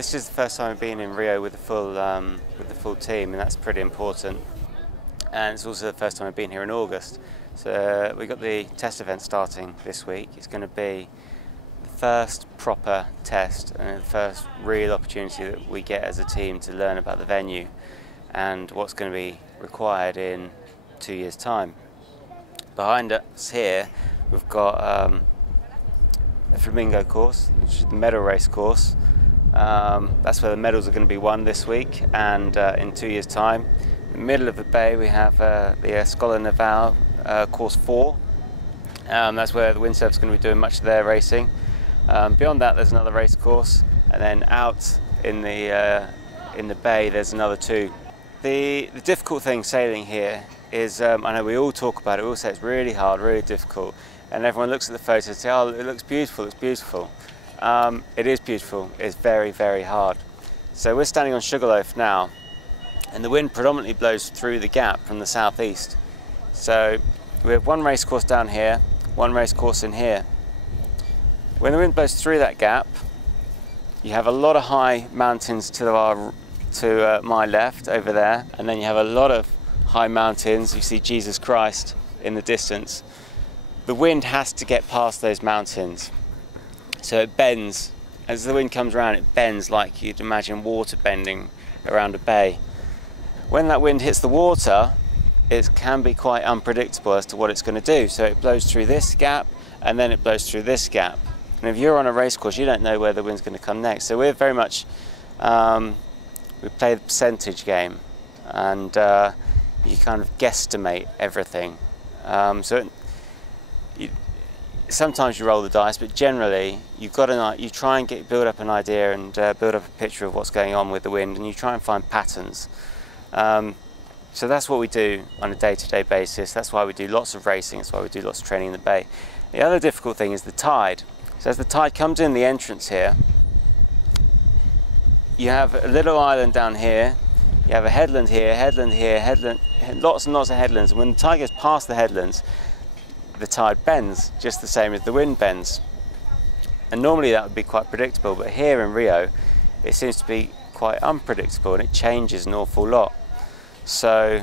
This is the first time I've been in Rio with the full team, and that's pretty important. And it's also the first time I've been here in August. So we got the test event starting this week. It's going to be the first proper test and the first real opportunity that we get as a team to learn about the venue and what's going to be required in 2 years' time. Behind us here we've got a flamingo course, which is the medal race course. That's where the medals are going to be won this week, and in 2 years' time. In the middle of the bay we have the Escola Naval course 4. That's where the windsurfers are going to be doing much of their racing. Beyond that there's another race course, and then out in the bay there's another 2. The difficult thing sailing here is, I know we all talk about it, we all say it's really hard, really difficult, and everyone looks at the photos and say, oh, it looks beautiful, it's beautiful. It is beautiful, it's very, very hard. So we're standing on Sugarloaf now, and the wind predominantly blows through the gap from the southeast. So we have one race course down here, one race course in here. When the wind blows through that gap, you have a lot of high mountains to my left over there, and then you have a lot of high mountains. You see Jesus Christ in the distance. The wind has to get past those mountains, so it bends. As the wind comes around, it bends like you'd imagine water bending around a bay. When that wind hits the water, it can be quite unpredictable as to what it's going to do. So it blows through this gap, and then it blows through this gap. And if you're on a race course, you don't know where the wind's going to come next. So we're very much, we play the percentage game, and you kind of guesstimate everything. Sometimes you roll the dice, but generally you try and build up an idea and build up a picture of what's going on with the wind, and you try and find patterns. So that's what we do on a day-to-day basis. That's why we do lots of racing. That's why we do lots of training in the bay. The other difficult thing is the tide. So as the tide comes in the entrance here, you have a little island down here, you have a headland here, headland, lots and lots of headlands, and when the tide goes past the headlands, the tide bends just the same as the wind bends. And normally that would be quite predictable, but here in Rio it seems to be quite unpredictable, and it changes an awful lot. So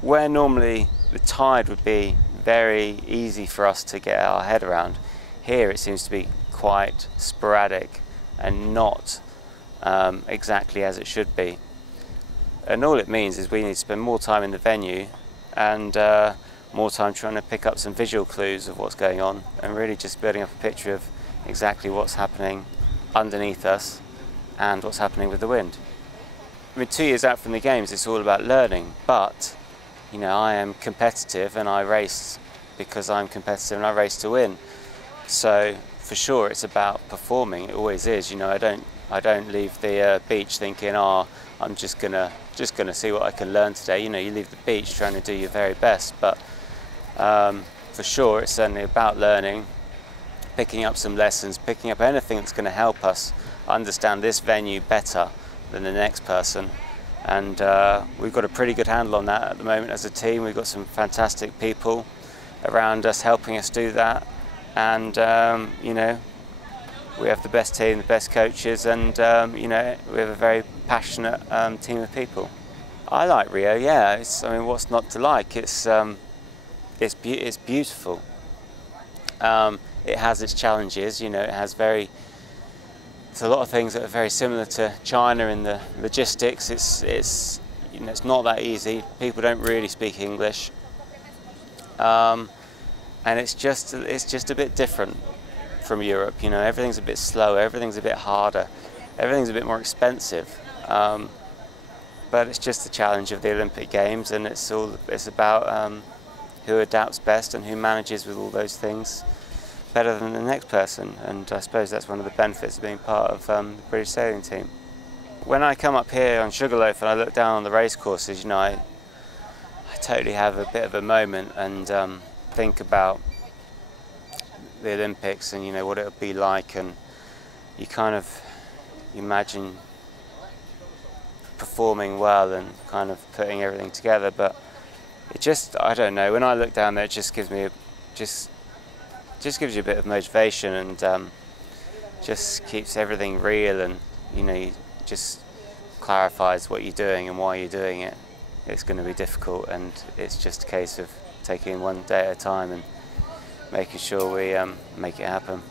where normally the tide would be very easy for us to get our head around, here it seems to be quite sporadic and not exactly as it should be. And all it means is we need to spend more time in the venue and more time trying to pick up some visual clues of what's going on, and really just building up a picture of exactly what's happening underneath us and what's happening with the wind. I mean, 2 years out from the games, it's all about learning, but you know, I am competitive and I race because I'm competitive and I race to win. So for sure it's about performing. It always is. You know, I don't leave the beach thinking, oh, I'm just gonna see what I can learn today. You know, you leave the beach trying to do your very best, but for sure it's certainly about learning, picking up some lessons, picking up anything that's going to help us understand this venue better than the next person. And we've got a pretty good handle on that at the moment as a team. We've got some fantastic people around us helping us do that, and you know, we have the best team, the best coaches, and you know, we have a very passionate team of people. I like Rio, yeah. I mean, what's not to like? It's beautiful. It has its challenges, you know. It's a lot of things that are very similar to China in the logistics. It's you know, it's not that easy. People don't really speak English, and it's just a bit different from Europe. You know, everything's a bit slower, everything's a bit harder, everything's a bit more expensive. But it's just the challenge of the Olympic Games, and it's about who adapts best and who manages with all those things better than the next person. And I suppose that's one of the benefits of being part of the British sailing team. When I come up here on Sugarloaf and I look down on the race courses, you know, I totally have a bit of a moment and think about the Olympics and, you know, what it would be like, and you kind of imagine performing well and kind of putting everything together. But it just, I don't know, when I look down there, it just gives me just gives you a bit of motivation, and just keeps everything real, and you know, just clarifies what you're doing and why you're doing it, it's going to be difficult, and it's just a case of taking one day at a time and making sure we make it happen.